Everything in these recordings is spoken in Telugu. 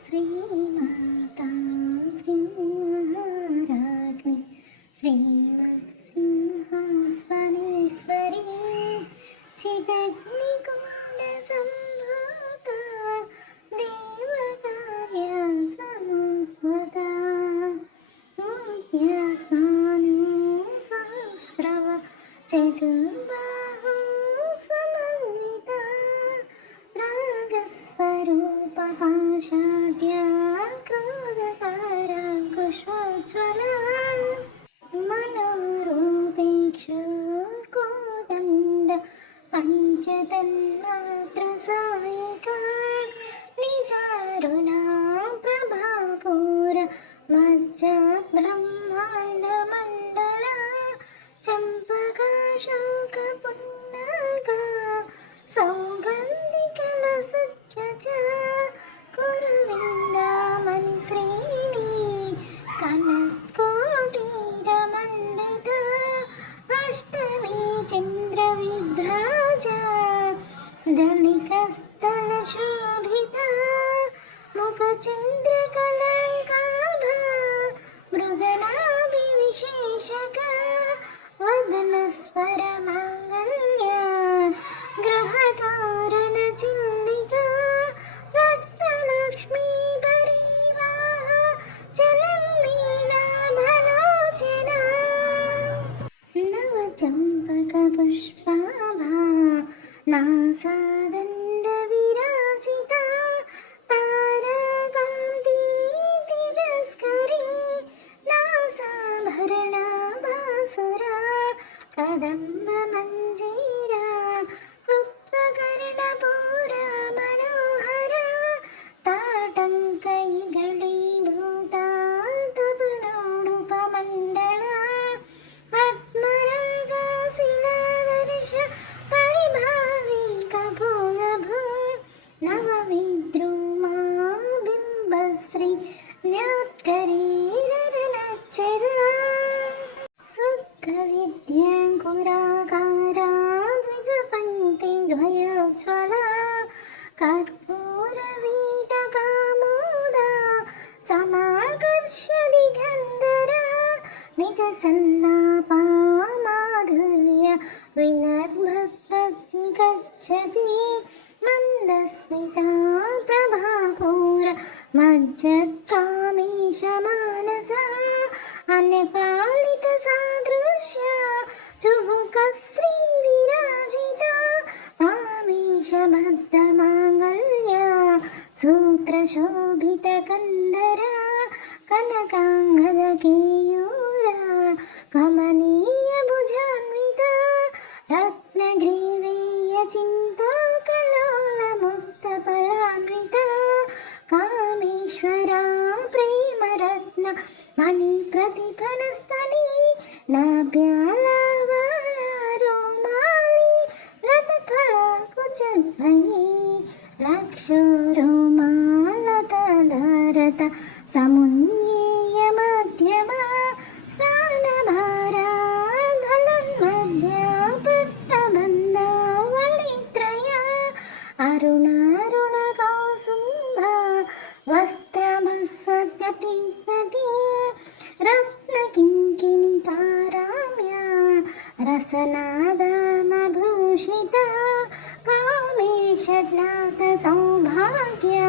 श्रीमाता श्रीमहाराज्ञी श्रीमत्सिंहासनेश्वरी चिदग्निकुण्डसम्भूता देवकार्यं समुद्भूता सहस्रव चतुर्बाहु समन्विता रागस्वरूप पाषाढ्या क्रोधकाराङ्कुशोज्ज्वला मनोरूपेक्षु कोदण्ड पञ्चतन्मात्रसायिका निजारुला प्रभापूर मज्जब्रह्माण्डमण्डला चम्पकाशोकपुन्नगा सौगन्धिकलसत्कच कुरुविन्दामणिश्रेणी कनत्कोटीरमण्डिता अष्टमी चन्द्रविभ्राजा धनिकस्थलशोभिता मुखचन्द्रकलङ्काभा मृगनाभिविशेषका वदनस्वरमाङ्गल्या ग्रहतोरणचिन्निका रक्तलक्ष्मी परिवाह चलन्मीनाभलोचना नवचम्पकपुष्पाभा नासादण्डविराजिता तारकान्ती तिरस्करी नासाभरणाभासुरा कदम्बमञ्जीरा कृप्तकर्णपूरा मनोहरा ताटङ्कैगळीभूता तपनोडुपमण्डला पद्मरागाशिलादर्श परिभाविकभूलभू नवविद्रुमा बिम्बश्री न्योत्करीरनच्चरा शुद्धविद्याङ्कुराकारा द्विजपङ्क्तिद्वयोज्ज्वला कर्पूरवीटकामोदा समाकर्ष्यदिगन्धरा निजसन्नापा माधुर्य विनर्मद्भक्तिकच्छपि मन्दस्मिता प्रभापूर मज्जत्कामीशमानसा अन्यपालितसादृश्य चुबुकश्री विराजिता आमीशबद्धमाङ्गल्या सूत्रशोभितकन्दरा कनकाङ्गदकेयूरा कमनीयभुजान्विता रत्नग्रीवीयचिन्तोकलोलमुक्तफलान्विता कामेश्वरा प्रेमरत्न मणिप्रतिफलस्तनी नाभ्यालावाला रोमाली लतफलकुचद्वयी लक्षो रोमालतधरत समुन्नीय मध्यमा स्नानभारा धलन्मध्या पट्टबन्धवलित्रया अरुणारुणकौसुम्भा वस्त्रमस्वद्घटिघटी रत्नकिङ्किणिकाराम्या रसनादामभूषिता कामेशज्ञातसौभाग्या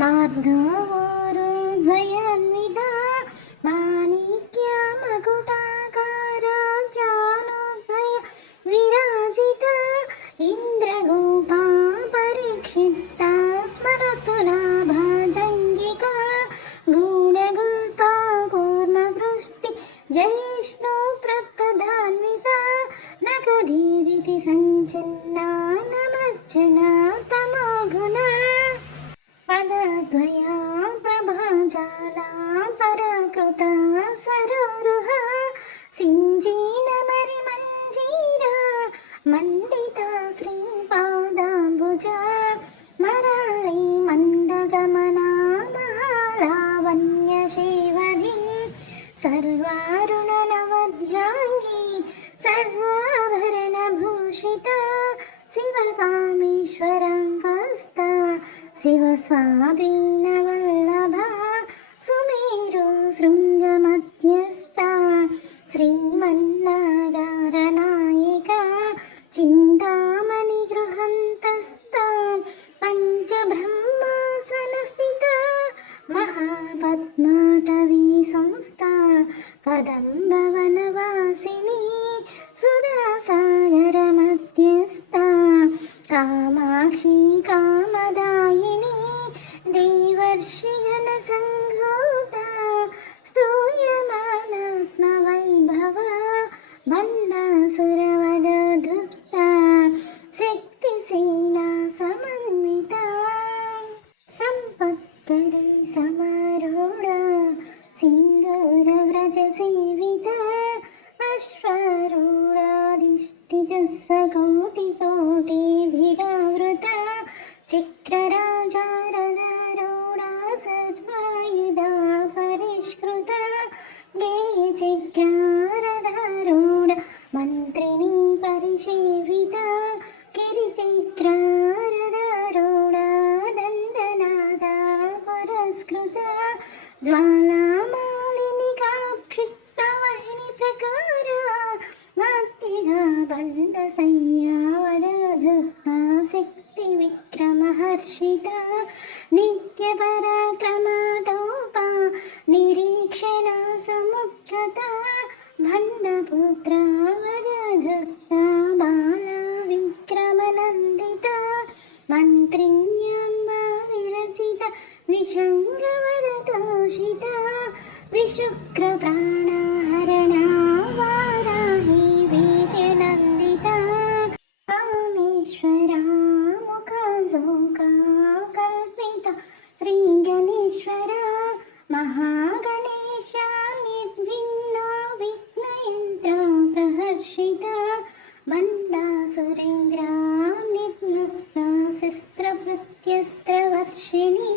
मार्धवोरुद्वयान्विता माणिक्यमकुटाकारा जानुभय विराजिता इन्द्रगोपा परीक्षिता स्मरतु नाभाजङ्गिका गूढगुल्पा कूर्मवृष्टि जयिष्णु प्रप्रदान्विता नखदीदिति सञ्चिन्ना नमज्जना तमोघुना पदद्वया प्रभाजाला पराकृता सरोरुहा सिञ्जीनमरिमञ्जीरा मण्डिता श्रीपादाम्बुजा मराळी मन्दगमना महालावण्यशेवधिं सर्वारुणनवध्याङ्गी सर्वाभरणभूषिता शिवकामेश्वरङ्कस्ता शिवस्वाधीनवल्लभा पद्माटवी संस्था कदम्बवनवासिनी सुधासागरमध्यस्था कामाक्षी कामदायिनी देवर्षिगणसङ्घूता स्तूयमानात्मवैभवा भण्डासुरवधुता शक्तिसेना समन्विता सम्पत्करी समारूढा सिन्दूरव्रजसेविता अश्वारूढाधिष्ठितस्वकोटिकोटिभिरावृता चिक्रराजारदारूढा सर्वायुधा परिष्कृता गेयचिक्रारदारूढा मन्त्रिणी परिसेविता गिरिचिक्रारदारूढा दण्डनादा पुरस्कृता ज्वालामालिनिकाक्षिप्तवाहिनी प्रकारा वाद्यगा बण्डसंज्ञावदधुहा शक्तिविक्रमहर्षिता नित्यपराक्रमाटोपा निरीक्षणा समुद्गता भण्डपुत्रा वदधुता बाला विक्रमनन्दिता मन्त्रिण्यम्बा विरचिता विशङ्गवरतोषिता विशुक्रप्राणाहरणा वाराही वीर्यनन्दिता कामेश्वरा मुखलोका कल्पिता श्रीगणेश्वरा महागणेशा निर्विघ्ना विघ्नयन्त्रा प्रहर्षिता भण्डासुरेन्द्रा निर्मुक्ता शस्त्रभृत्यस्त्रवर्षिणी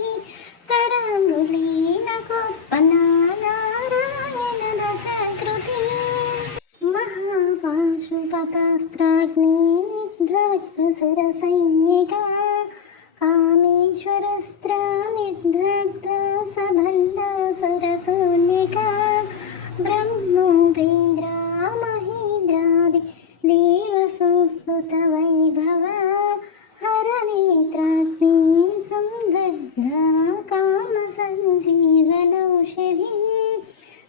कराङ्गुली नकोत्पन्ना नारायणदशकृती महापाशुपतास्त्राग्निनिग्धसुरसैनिका कामेश्वरस्त्रा निर्दग्धा सभण्डासुरशून्यका ब्रह्मोपेन्द्रा महेन्द्रादि देवसंस्तुतवैभवा हरनेत्राग्नि संदग्धा कामसञ्जीवनौषधी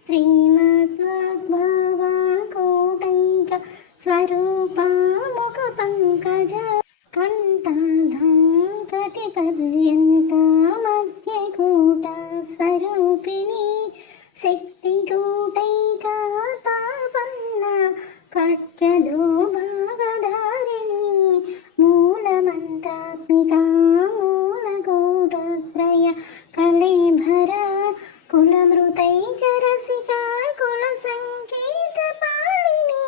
श्रीमद्वाग्भवा कोटैक स्वरूपा मुखपङ्कजा कण्ठाधं कटिपर्यन्ता मध्यकूटा स्वरूपिणी शक्तिकूटैका तापन्ना कट्यधो भागधारिणी मूलमन्त्रात्मिका मूलकूटत्रय कलेभरा कुलमृतैकरसिका कुलसङ्गीतपालिनी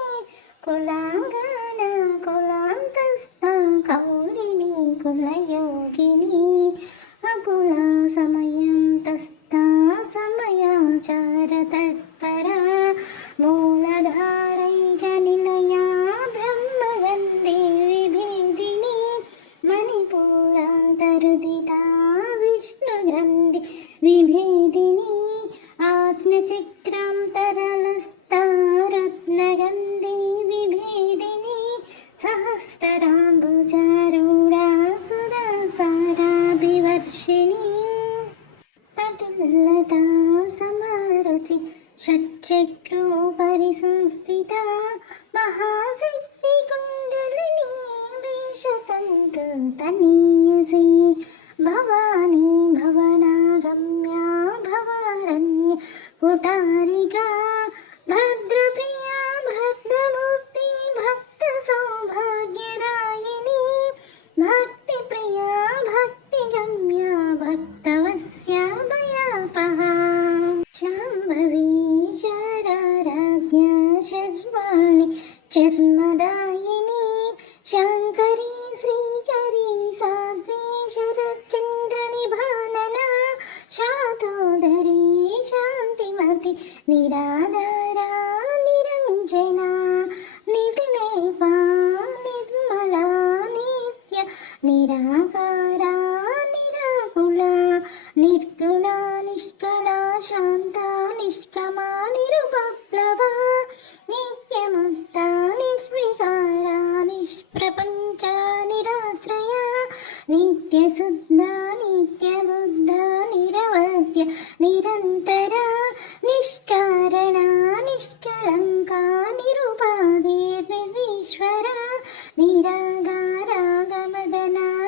कुलाङ्गाना कुलान्तस्था कौलिनी कुलयोगिनी अकुला समयन्तस्था समयाचारतत्परा मूलधारैकनिलया ब्रह्मगन्धे विभेदिनी मणिपूरान्तरुदिता विष्णुग्रन्थि विभेदिनी आज्ञचक्रां तरलस्था रत्नगन्धि विभेदिनी सहस्रराम्बुजारूढा सुरसाराभिवर्षिणी तटुलता समारुचि षट्चक्रोपरि संस्थिता महाशक्तिकुण्डलिनी वेशतन्तु तनीयसी भवानी भवनागम्या भवारण्य कुटारिका भद्रप्रिया भक्तमूर्ति भक्तसौभाग्यदायिनी भक्तिप्रिया भक्तिगम्या भक्तवस्या भयापहा शाम्भवी शराराध्या शर्वाणि चर्मदायिनी शङ्करी श्रीकरी साध्वी शरच्चन्द्रनिभानना शातोदरी शान्तिमती निराधारा निरञ्जना निर्लेपा निर्मला नित्य निराकारा निराकुला निर्गुणा निष्कला शान्ता निष्कमा निरुपप्लवा नित्यमुक्ता निर्विकारा निष्प्रपञ्चा निराश्रया नित्यशुद्धा नित्यबुद्धा निरवध्य నిరంతర నిష్కారణ నిష్కళంక నిరుపాధి నిర్విశ్వర నిరాగారాగమదన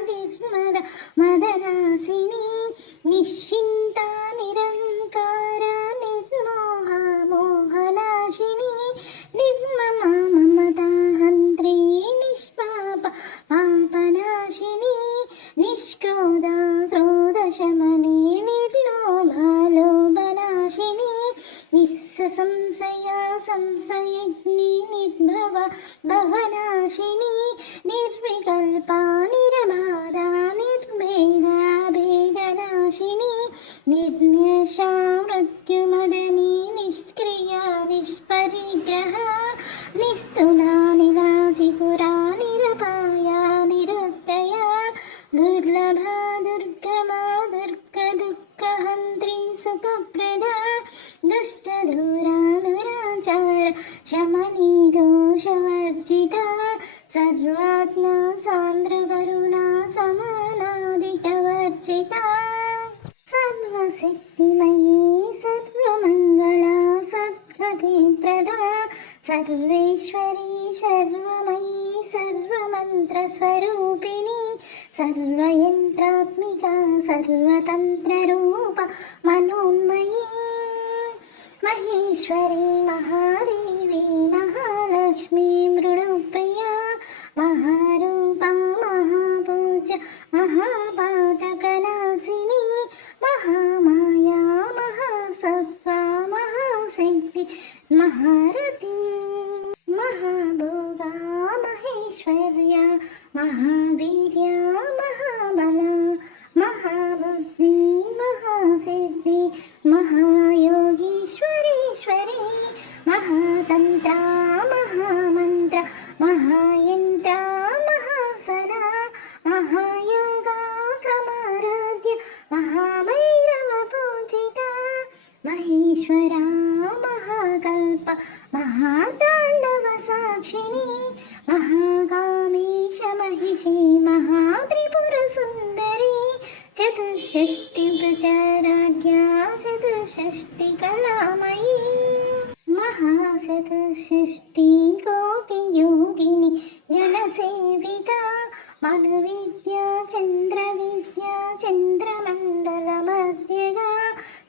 నిర్మద మదనాసిని నిశ్చింత నిరంకార నిర్మోహ మోహనాశిని నిర్మమ మమతా హంత్రీ నిష్పాప పాపనాశిని నిష్క్రోధ క్రోధశమని నిర్లోభలోభనాశిని నిస్సంశయ సంశయగ్ని నిర్భవ భవనాశిని నిర్వికల్ప నిరమాద నిర్భేద భేదనాశిని నిర్న్యషా మృత్యుమదని నిష్క్రియ నిష్పరిగ్రహ నిస్తులా నిరాజిపురా నిరపాయ నిరుత్తయ దుర్లభ దుర్గమా దుర్గ దుఃఖహంత్రి సుఖప్రద దుష్టధూరా దురాచార శమనీ దోషవర్జిత సర్వాత్మ సాంద్రకరుణా సమానాధికవర్జిత సర్వశక్తిమయీ సర్వమంగళ సద్గతిప్రదా సర్వేశ్వరీ సర్వమయీ సర్వమంత్రస్వరూపిణి సర్వయంత్రాత్మిక సర్వతంత్రరూప మనోన్మయీ మహేశ్వరీ మహాదేవి మహాలక్ష్మీ మృడుప్రియా మహారూపా మహాపూజ్య మహాపాతకనాశిని మహామాయా మహాసత్వ మహాశక్తి మహారథి మహాభోగా మహేశ్వర్య మహావీర్య మహాబల మహాబుద్ధి మహాసిద్ధి మహాయోగీశ్వరీశ్వరి మహాతంత్ర మహామంత్ర మహాయంత్ర మహాసన మహాయోగ క్రమారాధ్య మహాభైరవ పూజిత మహేశ్వర మహాకల్ప మహాతాండవ సాక్షిణి మహాకామేశ మహిషి మహాత్రిపుర సుందరి చతుషష్టి ప్రచారాఢ్యా చతుషష్టి కళామయీ మహాచతుషష్టి కోటి యోగిని గణసేవిత మను విద్యా చంద్ర విద్యా చంద్రమండల మధ్యగా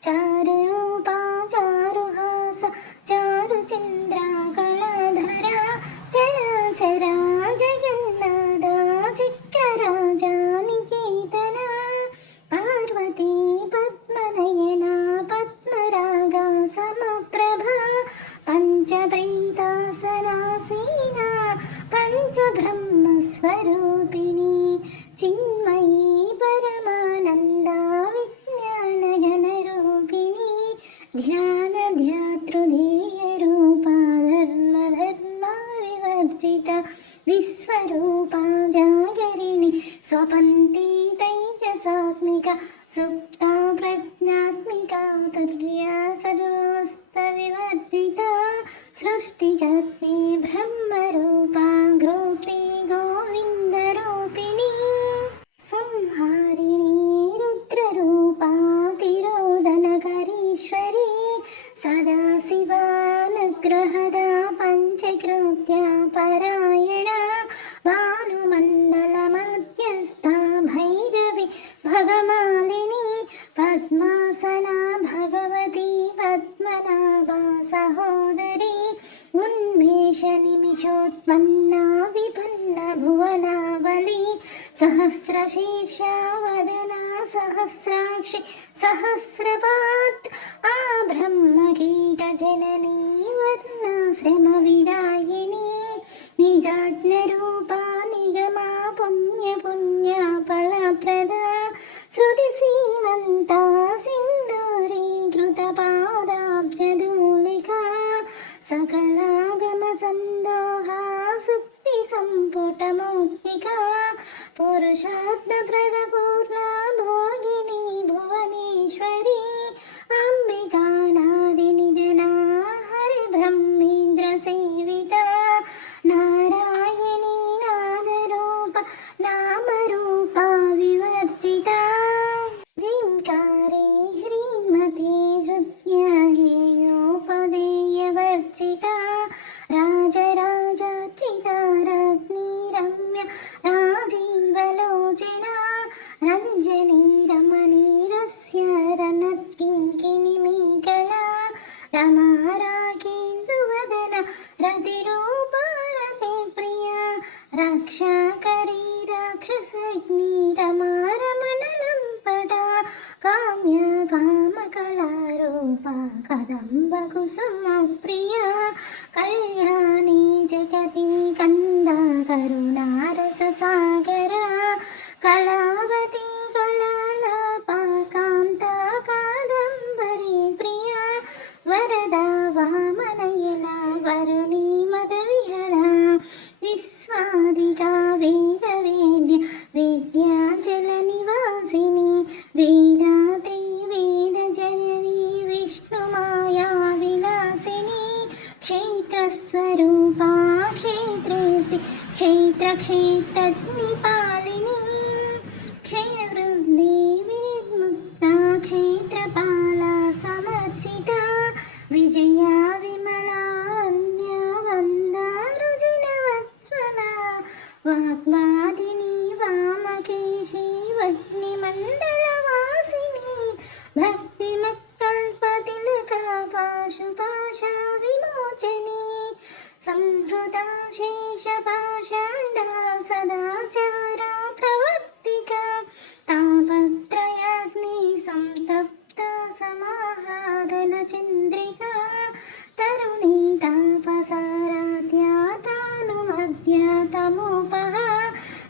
చారు రూపా చారుహాస చారు చంద్ర కళాధర చరాచర జగన్నాథ చక్రరాజా నికేతన పార్వతీ పద్మనయన పద్మరాగ సమప్రభ పంచప్రైతాసనాసీన పంచబ్రహ్మస్వరూపిణి చిన్మయీ పరమానంద విజ్ఞానగణరూపిణి ధ్యాన ధ్యాతృధేయ రూపా ధర్మ ధర్మ వివర్జిత విశ్వరూపా జాగరిణి స్వపంతి తైజసాత్మిక సుప్తా ప్రజ్ఞాత్మిక తుర్యా సర్వస్త వివర్జిత సృష్టికర్తి బ్రహ్మరూపా గోప్తి గోవిందరూపిణి సంహారిణి రుద్రరూపా తిరోదనకరీశ్వరి సదాశివానుగ్రహద పంచకృత్య పరాయణ భానుమండల మధ్యస్థ భైరవి భగమాలిని పద్మాసన భగవతి పద్మనాభ సహోదరి ఉన్మేష నిమిషోత్పన్న విపన్న భువనావళి సహస్రశీర్ష వదన సహస్రాక్షి సహస్రపాత్ ఆ బ్రహ్మకీట జననీ వర్ణాశ్రమ విదాయిని నిజాజ్ఞరూపా నిగమా పుణ్య పుణ్య ఫలప్రద శృతి సీమంతా సింధూరీకృత పాదాబ్జధూళికా సకలాగమ సందోహా సుక్తి సంపుటమౌక్తికా పురుషార్థ ప్రద పూర్ణ భోగిని భువనేశ్వరి అంబికా నాది నిజనా హరి బ్రహ్మేంద్ర సేవిత నారాయణీ నామరూప నామరూప వివర్జిత హ్రీంకారీ కామకళారూపా కదంబకుసుమప్రియా కళ్యాణి జగతి కందా కరుణారససాగరా కళావతి కళాలాపా కాంతా కాదంబరీ ప్రియా వరదా వామనయనా వరుణీ మదవిహరా విశ్వాదికా వేద వేద్య విద్యాచల నివాసిని వేదాత్రి వేద జనని విష్ణుమాయా విలాసిని క్షేత్రస్వరూపా క్షేత్రేసి క్షేత్రక్షేత్రజ్ఞిపాలిని క్షయవృద్ధి వినిర్ముక్త క్షేత్రపాలా సమర్చిత విజయా విమలా వంద్య వందారుజినవత్సల వాగ్వాదిని వామకేశి వహ్నిమండలవాసిని భక్తిమత్కల్పతిలకా పాశుపాశా విమోచని సంహృతా శేషపాషాఢా సదాచారా ప్రవర్తికా తాపత్రయాగ్ని సంతప్త సమాహ్లాదన చంద్రికా తరుణీ తాపసారాధ్యా తానుమధ్య తమోపహ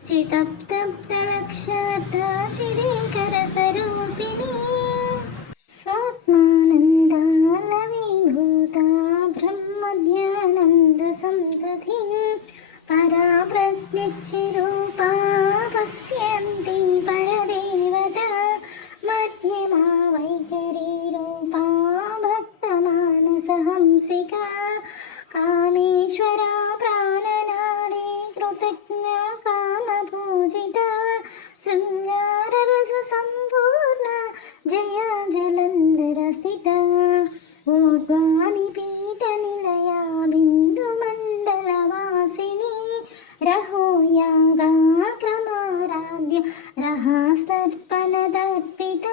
చితప్తప్తలక్షార్థ చిరీకర స్వరూపిణి స్వాత్మానందాలవిభూతా బ్రహ్మధ్యానంద సంతతి పరా ప్రత్యక్షరూపా పశ్యంతి పరదేవత మధ్యమా వైఖరీ రూపా భక్తమానసహంసికా కామేశ్వరా ప్రాణనాడే కృతజ్ఞా కామపూజిత శృంగారరస సంపూర్ణ జయ జలంధర స్థిత ఊర్ధ్వాని పీఠ నిలయా బిందు మండల వాసిని రహోయాగా క్రమారాధ్య రహాస్తర్పణ దర్పిత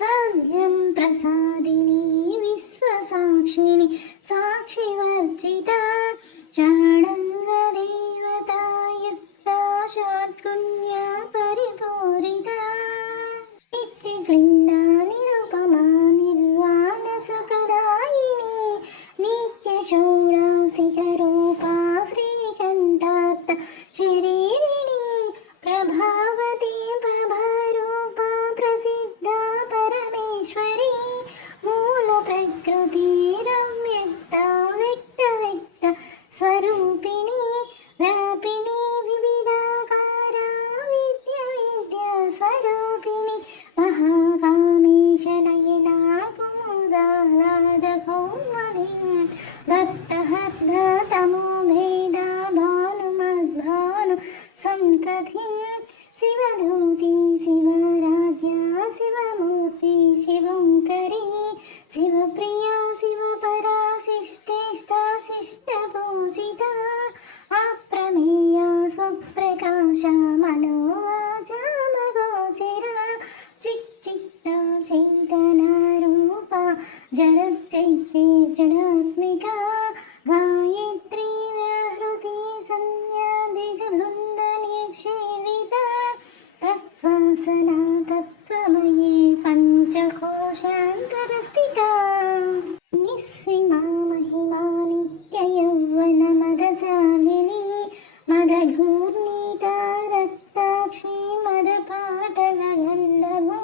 సద్యం ప్రసాదిని విశ్వసాక్షిని సాక్షివర్జిత షాడంగ దేవతాయుక్త షాట్గుణ్యా పరిపూరిత నిత్యక్లిన్నా నిరుపమా నిర్వాణ సుఖదాయిని నిత్యశౌరాసికరూపా శ్రీకంఠార్థ శరీరిణి ప్రభావతి ప్రభారూపా ప్రసిద్ధ పరమేశ్వరి మూల ప్రకృతి రవ్యక్త వ్యక్త వ్యక్త స్వరూపిణి వ్యాపిని వివిధాకారా విద్య విద్య స్వరూపిణి మహాకామేశ నయనా కుముదాహ్లాద కౌమదీ భక్తహర్ధ తమో భేద భానుమద్భాను సంతతి శివధూతి శివారాధ్యా శివమూర్తి శివంకరీ శివప్రియా శివపరా శిష్టేష్టా శిష్టపూజిత అప్రమేయ స్వప్రకాశ మనోవాచా మగోచరా చిక్చిత్త చైతన్యరూపా జడచైత్య జడాత్మికా గాయత్రీ వ్యాహృతి సంధ్యా ద్విజ బృంద నిషేవిత తత్వాసనా తత్వమయీ పంచకోశాంతరస్థితా నిస్సీమా మహిమా నిత్య యౌవన మదశాలిని మదఘూర్ణితా రక్తాక్షి మదపాటల గండము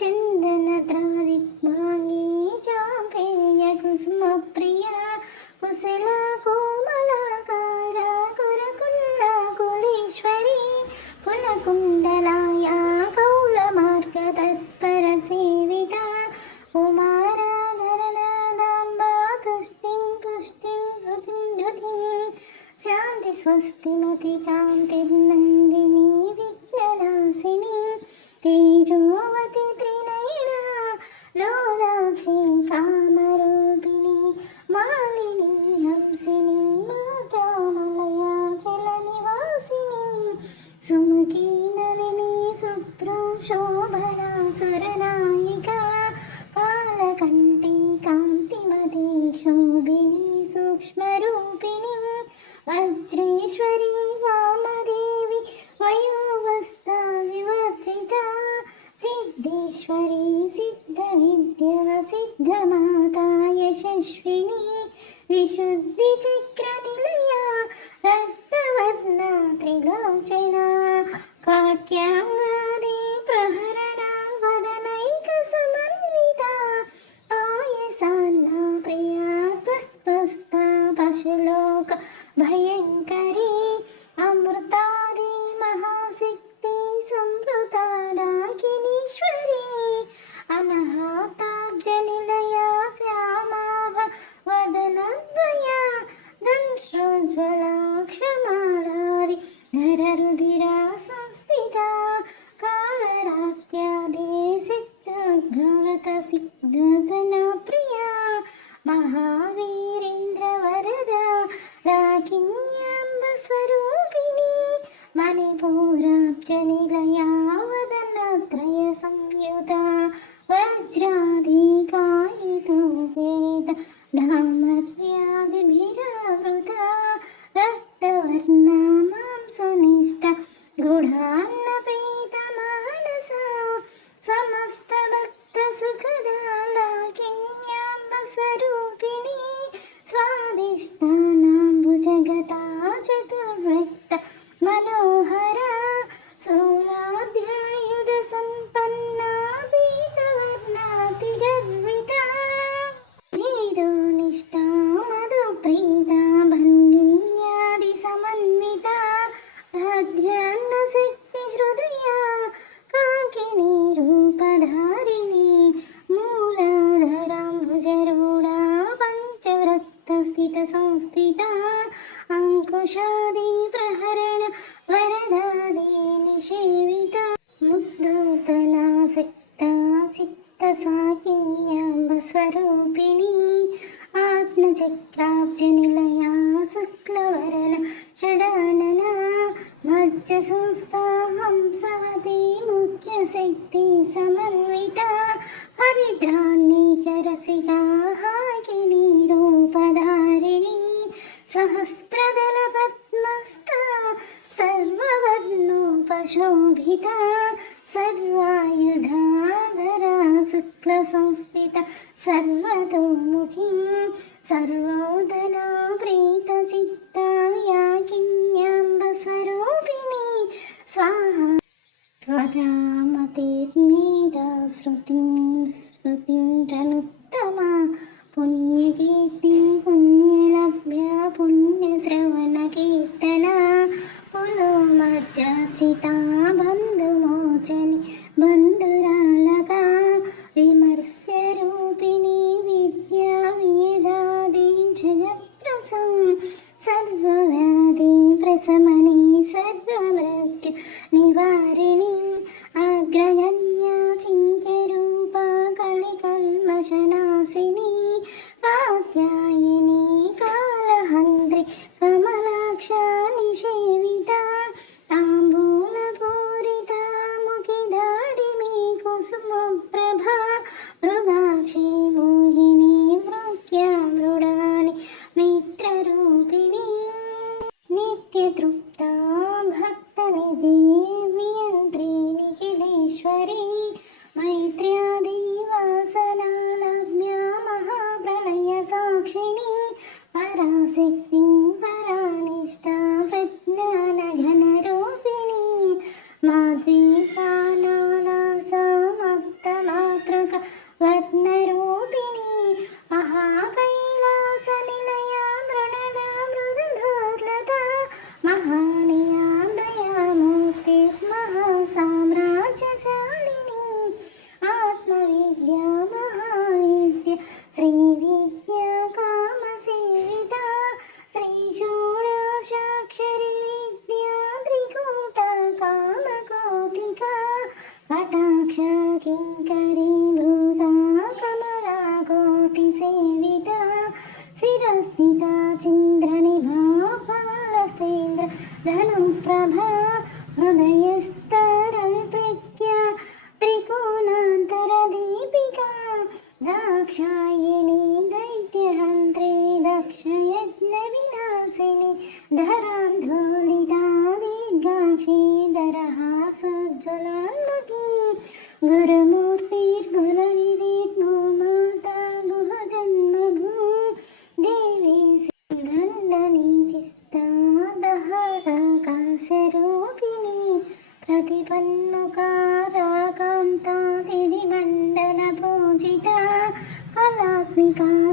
చందనద్రాదిగ్భాంగీ చాంపేయ కుసుమప్రియా కుశలా కోమలాకారా కురకుల్లా కులీశ్వరి కులకుండలాయా కౌలమార్గ తత్పర సేవిత కుమారాధరణాదాంబా పుష్టిం పుష్టిం ధృతిం ధృతిం శాంతి స్వస్తిమతి కాంతిర్నందిని విఘ్ననాశిని తేజోవతి త్రినయనా లోలాక్షి కామరూపిణి మాలిని హంసిని మాతామలయా చల నివాసిని సుముఖీ నలిని సుప్రం శోభనా సురనాయికా కాలకంఠీ కాంతిమతి శోభిని సూక్ష్మరూపిణి వజ్రేశ్వరి వామదేవి వయోవస్థా వివర్జిత సిద్ధ सिद्धमाता यशस्विनी विशुद्धिचक्रनिलया रक्तवर्णा त्रिलोचना काट्याङ्गादि प्रहरणा वदनैकसमन्विता पायसान्ना प्रिया त्वस्ता पशुलोक भयङ्करी अमृतादि महाशक्ति संवृता डाकिनीश्वरी अनहाताब्जनिलया श्यामाभ वदनद्वया दंश्रोज्ज्वलाक्षमालादि धररुधिरा संस्थिता कालरात्यादि सिद्धघ्नव्रतसिद्धगणा प्रिया महावीरेन्द्रवरदा राकिन्याम्बस्वरूपिणी मणिपूराब्जनिलया वदनत्रयसंयुता वज्रादिकायितो वेद धामर्यादिभिरावृता रक्तवर्णा मांसनिष्ठा गूढान्नप्रीतमानसा समस्तभक्तसुखदा लाकिन्याम्बस्वरूपिणी स्वादिष्टानाम्बुजगता चतुर्वृत्त मनोहरा शूलाध्यायुधसम्पन्ना पीतवर्णातिगर्विता वेदोनिष्ठा मधुप्रीता बन्दिन्यादिसमन्विता दध्यान्नशक्तिहृदया काकिनी रूपधारिणी मूलाधाराम्बुजरूढा पञ्चवृत्तस्थितसंस्थिता अङ्कुशादि प्रहरण वरदादि निषेविता मुग्धोतनासक्ता चित्तसाकिन्याम्बस्वरूपिणी आत्मचक्राब्जनिलया शुक्लवरण षडानना मज्जसंस्था हंसवती मुख्यशक्ति समन्विता हरिद्रान्निकरसिका हाकिनी रूपधारिणी सहस्रदलपद्मस्था सर्ववर्णोपशोभिता सर्वायुधाधरा शुक्लसंस्थिता सर्वतोमुखीं सर्वोदना प्रीतचित्ता याकिन्याम्बस्वरूपिणी स्वाहा स्वधामतेर्मेधा श्रुतिरनुत्तमा पुण्यकीर्तिं पुण्यलभ्या पुण्यश्रवणकीर्तना पुलोमर्जार्चिता बन्धुमोचनि बन्धुरालका विमर्स्यरूपिणी विद्या वेदादि जगत्प्रसं सर्वव्याधि प्रशमनी सर्वमृत्यु निवारिणी अग्रगण्या चिन्त्यरूपा कलिकल्मषनाशिनी कात्यायिनी कालहन्त्रि कमलाक्षा निषेविता ताम्बूलपूरिता मुखिदाडिमी कुसुमप्रभा मृगाक्षी मोहिनी मृग्या मृडानि मित्ररूपिणी नित्यतृप्ता भक्तनिधि वियन्त्री निखिलेश्वरी मैत्र्यादिवासना लभ्या महाप्रलयसाक्षिणी पराशक्तिं परानिष्ठा प्रज्ञानघनरूपिणी माध्वीपालासा मत्तमातृक वर्णरूपिणी महाकैलासनिलया मृणला मृदधोर्लता महानिया दयामूर्ति महासाम्राज्यशालिनी आत्मविद्या महाविद्या श्रीविद्या कामसेविता श्रीषोडशाक्षरी विद्या त्रिकूटा कामकोटिका कटाक्ष किङ्करी भूता कमलाकोटिसेविता शिरस्थिता चन्द्रनिभा फालस्तेन्द्र धनुप्रभा हृदयस्तरविप्रज्ञा त्रिकोणान्तरदीपिका दाक्षायिणी दैत्यहन्त्रे दक्षयज्ञविनाशिनी धरान्धोलिता दीर्घाक्षी दरहासोज्ज्वलान्मुखी गुरुमूर्तिर्गुरुविदिर्नो माता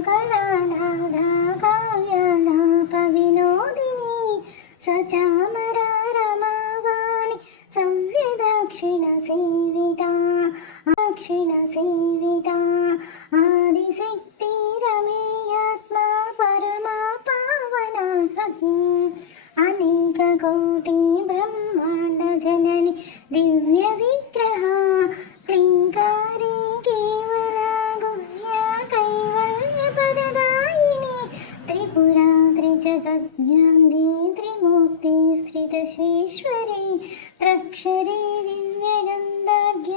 కళానాదా కావ్యాలాప వినోదిని సచామరా రమావాణి సవ్యదక్షిణ సేవిత దక్షిణ సేవిత ఆదిశక్తి రమేయాత్మ పరమా పావనా సఖీ అనేక కోటి బ్రహ్మాండ జనని దివ్య విగ్రహ క్లీంకారి కేవల గుహ్య కైవల్య పదదాయిని త్రిపురా త్రిజగద్యాంది త్రిమూర్తి స్థితశేశ్వరి త్రక్షరీ దివ్యగంధాఢ్య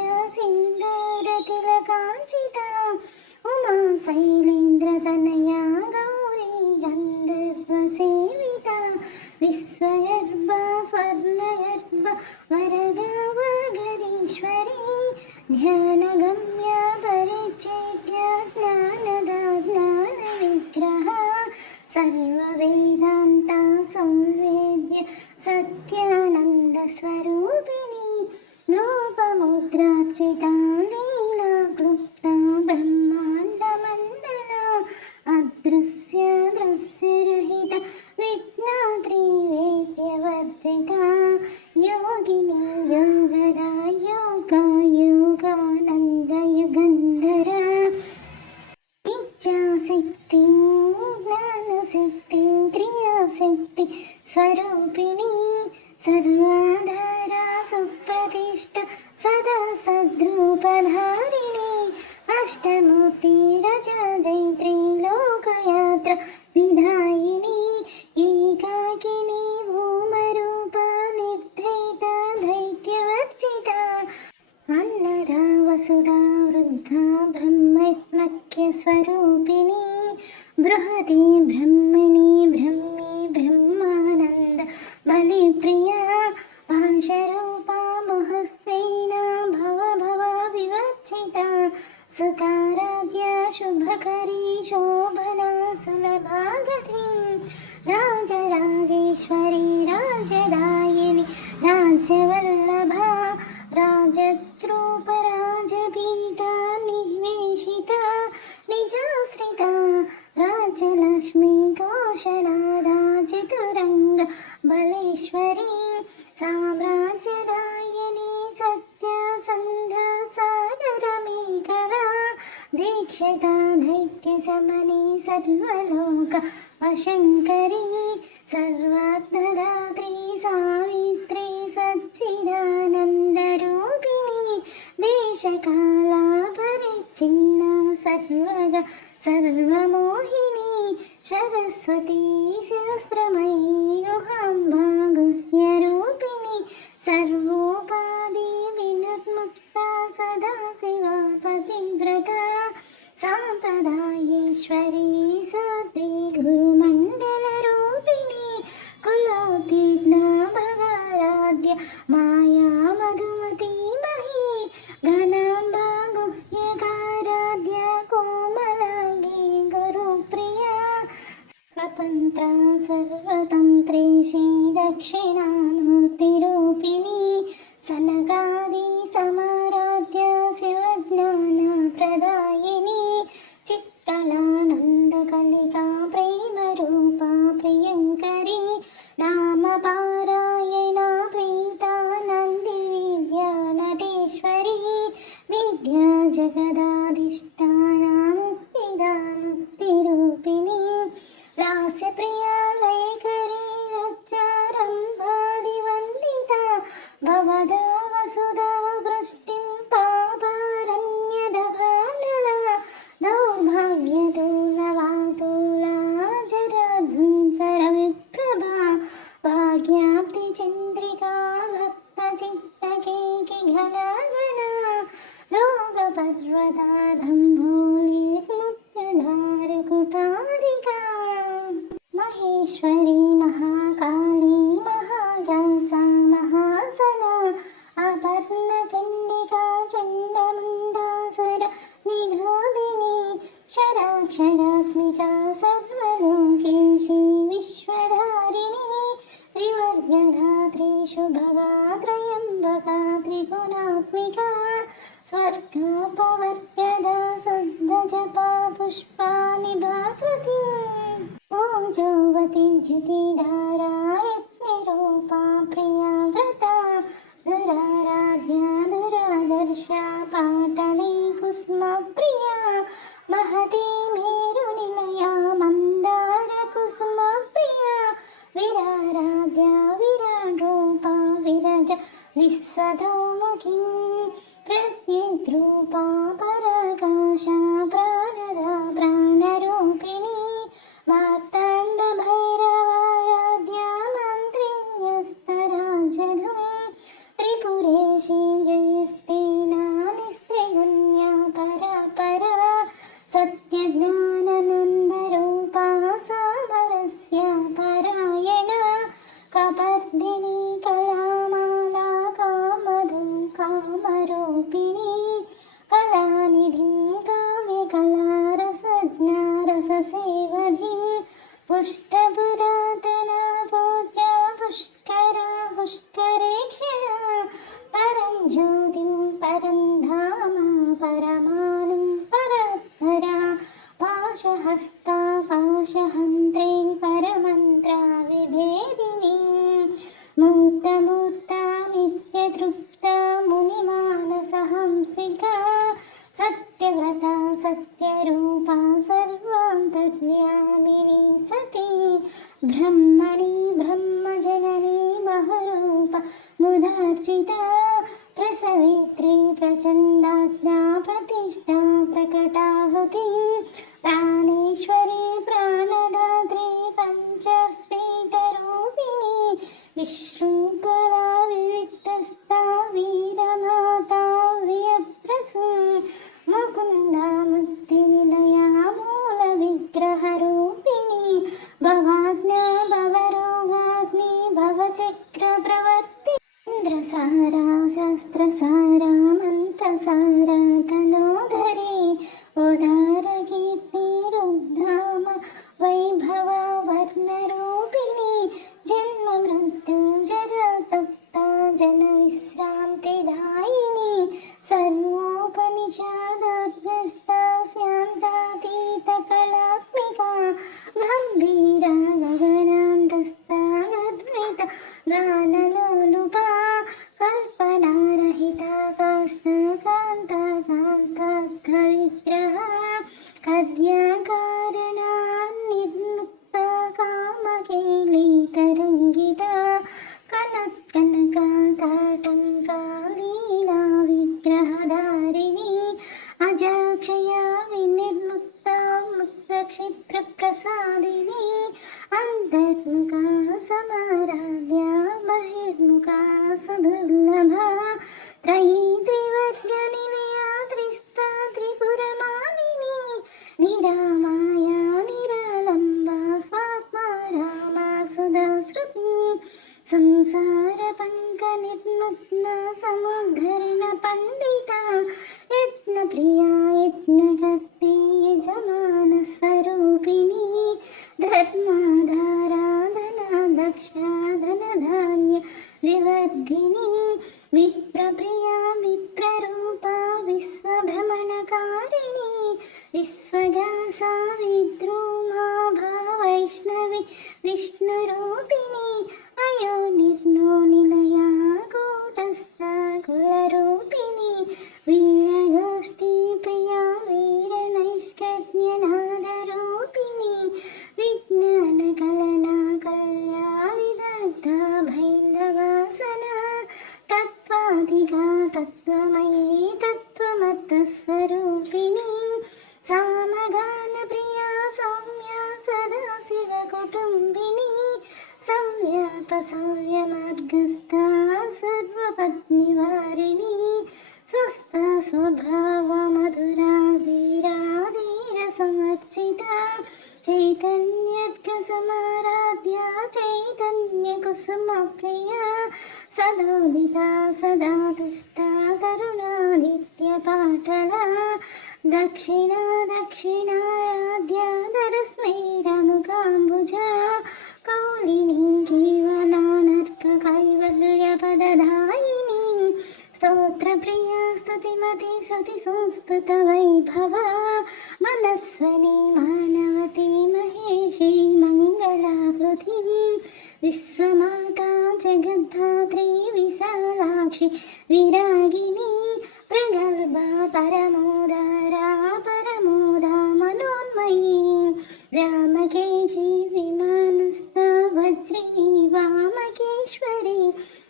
సింధూరతిలకాంచిత ఉమా శైలేంద్ర తనయా గౌరీ గంధర్వ సేవిత విశ్వగర్భ స్వర్ణగర్భ వరగవగరీశ్వరి ధ్యానగమ్య పరిచేత్య జ్ఞానదా జ్ఞాన విగ్రహ సర్వవేదాంత సంవేద్య సత్యానంద స్వరూపిణి లోపముద్రార్చిత లీలా క్లుప్త బ్రహ్మాండ మండల అదృశ్య దృశ్యరహిత విజ్ఞాత్రి వేద్యవర్జిత యోగిని యోగదా యోగ యోగానంద యుగంధర ఇచ్ఛాశక్తి జ్ఞానశక్తి క్రియాశక్తి స్వరూపిణి సర్వాధారా సుప్రతిష్ట సదా సద్రూపధారిణి అష్టమూర్తి రజా జైత్రి లోకయాత్ర విధాయిని ఏకాకిని భూమరూప నిర్ధైత దైత్యవర్జిత అన్నదా వసుధా వృద్ధా బ్రహ్మజ్ఞ స్వరూపిణి బృహతి బ్రహ్మిణి బ్రహ్మి బ్రహ్మానంద బలిప్రియా భాషరూపా ముహస్తేన భవ భవ వివర్జిత సుకారాధ్య శుభకరీ శోభనా సులభాగతి రాజరాజేశ్వరి రాజదాయిని రాజ్యవల్లభ రాజద్రూప రాజపీఠ నివేశిత నిజాశ్రిత రాజలక్ష్మీ కౌశలాదా చతురంగ బలేశ్వరి సామ్రాజ్యదాయిని సత్యసంధ సాగరమేకరా దీక్షిత దైత్య సమని సర్వలోక వశంకరీ సర్వాత్మదాత్రి సావిత్రి సచ్చిదానందరూపిణి దేశకాల పరిచ్ఛిన్న సర్వగ సర్వమోహిని సరస్వతీ శాస్త్రమయీ గుహాంబా గుహ్యరూపిణి సర్వోపాధి వినుర్ముక్త సదా శివా పతివ్రత సాంప్రదాయేశ్వరీ సాత్వి గురుమండల రూపిణి కులోద్విగ్న భగారాధ్య మాయా మధుమతి మహీ ఘనాంబా గుహ్యకారాధ్య కోమలాంగి గురుప్రియా స్వతంత్ర సర్వతంత్రేషి దక్షిణామూర్తిరూపిణి సనకాది సమారాధ్య శివజ్ఞాన ప్రదాయిని చిత్కళానంద కలికా ప్రేమ రూప ప్రియంకరి నామ పారాయణ ప్రీతా నంది విద్యా నటేశ్వరి విద్యా జగదాధిష్టానా ముక్తిదా ముక్తిరూపిణి లాస్య ప్రియా లయకరీ రచ్చారంభాది వందిత భవదా వసుదా వృష్టిం పాపారణ్యదభానల దౌర్భాగ్యతూలవాతూలా జరధుంతర విప్రభా భాగ్యాబ్ది చంద్రికా భక్త చిత్తకేకి ఘనాఘన రోగ పర్వతాధంభూలి ముక్తధార కుటారికా మహేశ్వరి మహాకాళీ మహాగాసా మహాసనా అపర్ణ చండికా చండముండాసుర నిఘోదిని క్షరాక్షరాత్మికా సర్వలోకేశీ విశ్వధారిణి త్రివర్గధాత్రీ శుభగా త్రయంబకా త్రిగుణాత్మికా స్వర్గోపవర్గదా శుద్ధ జపా పుష్పాని प्रीतिधारा यज्ञरूपा प्रियाव्रता दुराराध्या दुरादर्शा पाटली कुसुमप्रिया महती मेरुनिलया मन्दारकुसुमप्रिया विराराध्या विराट्रूपा विरजा विश्वतोमुखी प्रत्यग्रूपा पराकाशा प्राणदा प्राणरूपिणी मार्ताण्डभैरवाराध्या मन्त्रिण्यस्तराजधं त्रिपुरेशी जयस्तेनानिस्त्रिगुण्या परा परा सत्यज्ञाननन्दरूपा सामरस्या परायणा कपर्दिनी कलामाला कामधुं कामरूपिणी कलानिधिं काव्यकलारसज्ञा रससेवधिं पुष्टपुरातना पूज्या पुष्करा पुष्करेक्षणा परं ज्योतिं परं धाम परमाणुं परात्परा पाशहस्ता पाशहन्त्री परमन्त्रा विभेदिनी मूर्तमूर्ता नित्यतृप्ता मुनिमानसहंसिका सत्यव्रता सत्यरूपा सर्वान्तर्यामिनी सती ब्रह्मणि ब्रह्मजननी बहुरूपा मुदार्चिता प्रसवित्री प्रचण्डाज्ञा प्रतिष्ठा प्रकटाहुति प्राणेश्वरी प्राणदात्री पञ्चस्फटिकरूपिणी विशृङ्खला विविक्तस्था वीरमाता व्यप्रसू मुकुन्दा मुक्तिनिलया मूलविग्रहरूपिणी भवाज्ञा भवरोगाग्नि भवचक्रप्रवर्ति इन्द्रसारा शस्त्रसारा मन्त्रसारा तनोधरी उदारकीर्तिरुद्धाम वैभवा वर्णरूपिणी जन्ममृत्युजरतप्ता जनविश्रान्तिदायिनी सर्वोपनिषदुर्गस्ता शान्तातीतकलात्मिका गम्भीरा गगनान्तस्था गर्विता गानलोलुपा कल्पनारहिता काष्ठकान्ता कान्तार्थविग्रहा कद्याकारणा निर्मुक्ता कामकेलीतरङ्गिता कनत्कनका ताटङ्का लीला विग्रहधारिणी अजाक्षया विनिर्मुक्ता मुक्तक्षिप्रप्रसादिनी अन्तर्मुखा समाराध्या बहिर्मुखा सुदुर्लभा त्रयी त्रिवर्गनिलया त्रिस्ता त्रिपुरमालिनी निरामाया निरालम्बा स्वात्मा रामा सुधाश्रुति संसारपङ्कनिर्मुग्ना समुद्धरणपण्डिता यत्नप्रिया यत्नकर्त्री यजमानस्वरूपिणी धर्माधाराधना दक्षा धनधान्य विवर्धिनी विप्रप्रिया विप्ररूपा विश्वभ्रमणकारिणी विश्वजा साविद्रूमा भावैष्णवी विष्णुरूपिणी अयो निर्नो निलया कूटस्था कुलरूपिणी वीरगोष्ठी प्रिया वीरनैष्कर्म्यनादरूपिणी विज्ञानकलना कल्या विदग्धा भैरवासना तत्त्वाधिका तत्त्वमयी तत्त्वमत्तस्वरूपिणी सामगानप्रिया सौम्या सदाशिवकुटुम्बिनी सव्यापसव्यमार्गस्था सर्वपत्निवारिणी स्वस्था स्वभावमधुरा धीराधीरसमर्चिता चैतन्यर्घसमाराध्या चैतन्यकुसुमप्रिया सदोदिता सदा तुष्टा करुणादित्यपाटला दक्षिणा दक्षिणाराध्या धरस्मैरमुकाम्बुजा कौलिनी केवलानर्ककैवल्यपददायिनी स्तोत्रप्रिया स्तुतिमती श्रुतिसंस्तुतवैभवा मनस्वनी मानवती महेशी मङ्गला सरस्वतीं विश्वमाता जगद्धात्री विशालाक्षि विरागिणी प्रगल्भा परमोदारा परमोदा मनोन्मयी व्यामकेशी विमानस्था वज्रिणी वामकेश्वरी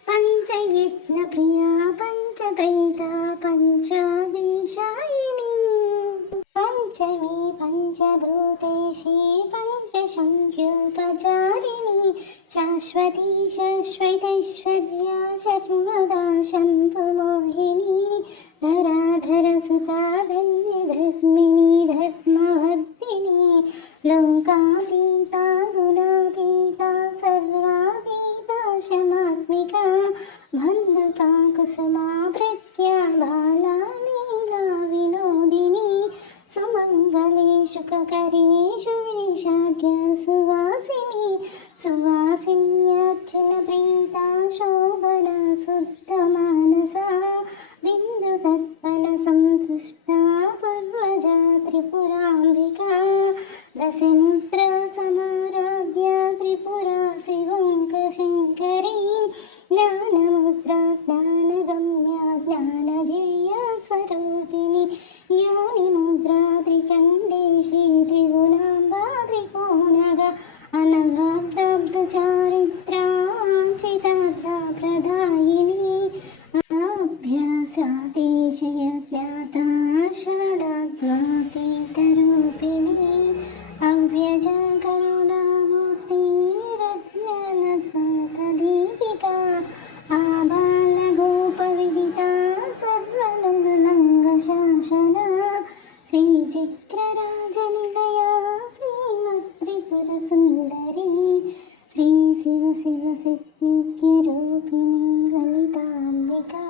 पञ्चयज्ञप्रिया पञ्चप्रेता पञ्चादिशायिनी पञ्चमी पञ्चभूतेशी पञ्चशङ्ख्योपचारिणी शाश्वती शाश्वतैश्वर्या सर्वदा शम्भुमोहिनी धराधरसुता धन्यधर्मिणी धर्मवर्धिनी लोकातीता गुणातीता सर्वातीता शमात्मिका भल्लका कुसुमा प्रज्ञा बाला लीला विनोदिनी सुमङ्गले शुककरेषु वेशाढ्या सुवासिनी सुवासिन्यार्चनप्रीता शोभना शुद्धमानसा बिन्दुदर्पणसन्तुष्टा पूर्वजा त्रिपुराम्बिका दशमुद्रासमाराध्या त्रिपुरा शिवङ्कशङ्करी ज्ञानमुद्रा ज्ञानगम्या ज्ञानजेया स्वरूपिणी योनिमुद्रा त्रिकण्डेशी त्रिगुणाम्बा त्रिकोणगा अनघाब्दब्धचारित्राञ्चितार्था प्रदायिनी अभ्यासातिशयज्ञाता षडद्वातीतरूपिणी अव्यजा करुणामूर्तिरज्ञानदीपिका आबालगोपविदिता सर्वलङ्गशासना श्रीचित्रराजनिलया श्रीमत्त्रिपुरसुन्दरी श्री शिव शिव सिद्धिरूपिणी ललिताम्बिका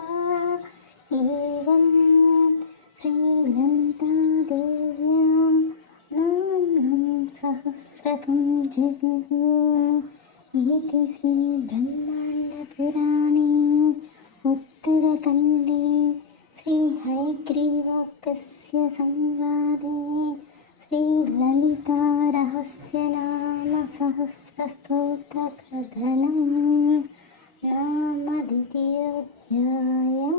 एवं श्रीललितादेव्यां नाम्नं सहस्रकं जगः इति श्रीब्रह्माण्डपुराणे उत्तरखण्डे श्रीहयग्रीवकस्य संवादे श्रीललितारहस्यनामसहस्रस्तोत्रकथनं नाम द्वितीयोऽध्यायः।